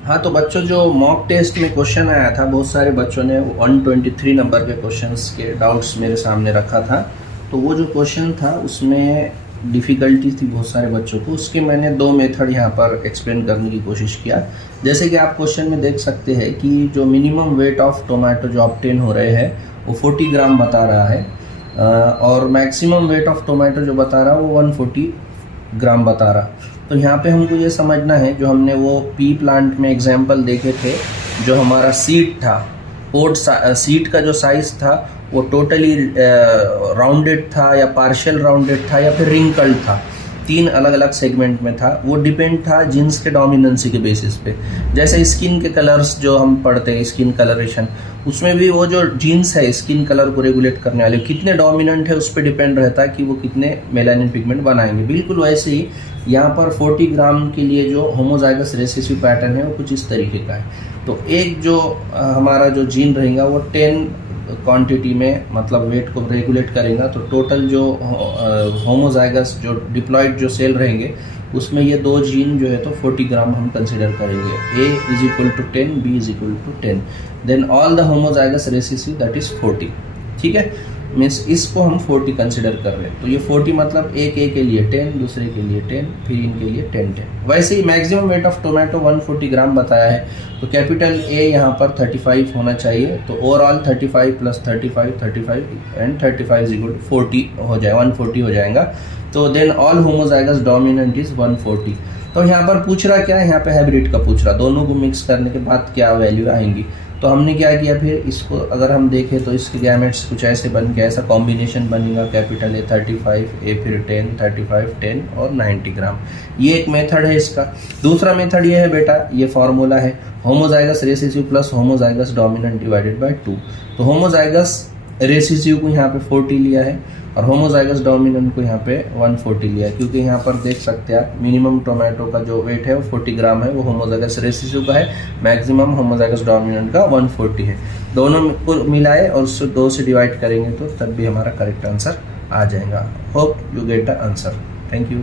हाँ, तो बच्चों जो मॉक टेस्ट में क्वेश्चन आया था, बहुत सारे बच्चों ने 123 नंबर के क्वेश्चंस के डाउट्स मेरे सामने रखा था। तो वो जो क्वेश्चन था उसमें डिफ़िकल्टी थी बहुत सारे बच्चों को, उसके मैंने दो मेथड यहाँ पर एक्सप्लेन करने की कोशिश किया। जैसे कि आप क्वेश्चन में देख सकते हैं कि जो मिनिमम वेट ऑफ टोमेटो जो ऑब्टेन हो रहे हैं वो 40 ग्राम बता रहा है, और मैक्सिमम वेट ऑफ टोमेटो जो बता रहा है वो 140 ग्राम बता रहा। तो यहाँ पे हमको ये समझना है, जो हमने वो पी प्लांट में एग्जाम्पल देखे थे, जो हमारा सीड था, पोट सीड का जो साइज था वो टोटली राउंडेड था या पार्शियल राउंडेड था या फिर रिंकल्ड था, तीन अलग अलग सेगमेंट में था। वो डिपेंड था जीन्स के डोमिनेंसी के बेसिस पे। जैसे स्किन के कलर्स जो हम पढ़ते हैं, स्किन कलरेशन, उसमें भी वो जो जीन्स है स्किन कलर को रेगुलेट करने वाले कितने डोमिनेंट है उस पर डिपेंड रहता है कि वो कितने मेलानिन पिगमेंट बनाएंगे। बिल्कुल वैसे ही यहाँ पर 40 ग्राम के लिए जो होमोजाइगस रिसेसिव पैटर्न है वो कुछ इस तरीके का है। तो एक जो हमारा जो जीन रहेगा वो 10 क्वांटिटी में मतलब वेट को रेगुलेट करेगा, तो टोटल जो होमोजाइगस जो डिप्लॉयड जो सेल रहेंगे उसमें ये दो जीन जो है तो 40 ग्राम हम कंसिडर करेंगे। A is equal to 10, B is equal to 10, then all the homozygous recessive that is 40। ठीक है, मीन्स इसको हम 40 कंसिडर कर रहे हैं। तो ये 40 मतलब एक ए के लिए 10, दूसरे के लिए 10, फिर इनके लिए 10। वैसे ही मैक्सिमम वेट ऑफ टोमेटो 140 ग्राम बताया है, तो कैपिटल ए यहाँ पर 35 होना चाहिए। तो overall 35 plus 35 35 and 35 equal to 40 हो जाए, 140 हो जाएगा। तो then all homozygous dominant is 140। तो यहाँ पर पूछ रहा क्या है, यहाँ पे हाइब्रिड का पूछ रहा, दोनों को मिक्स करने के बाद क्या वैल्यू आएंगी। तो हमने क्या किया, फिर इसको अगर हम देखें तो इसके गैमेट्स कुछ ऐसे बन के ऐसा कॉम्बिनेशन बनेगा, कैपिटल ए 35, ए फिर 10, 35, 10 और 90 ग्राम। ये एक मेथड है इसका। दूसरा मेथड ये है बेटा, ये फार्मूला है homozygous recessive plus homozygous dominant divided by 2। तो होमोजाइगस रेसिसिव को यहाँ पे 40 लिया है और होमोजाइगस डोमिनेंट को यहाँ पे 140 लिया है, क्योंकि यहाँ पर देख सकते हैं आप मिनिमम टोमेटो का जो वेट है वो 40 ग्राम है, वो होमोजाइगस रेसिसिव का है, मैक्सिमम होमोजाइगस डोमिनेंट का 140 है। दोनों को मिलाए और उससे 2 से डिवाइड करेंगे तो तब भी हमारा करेक्ट आंसर आ जाएगा। Hope you get the answer. Thank you.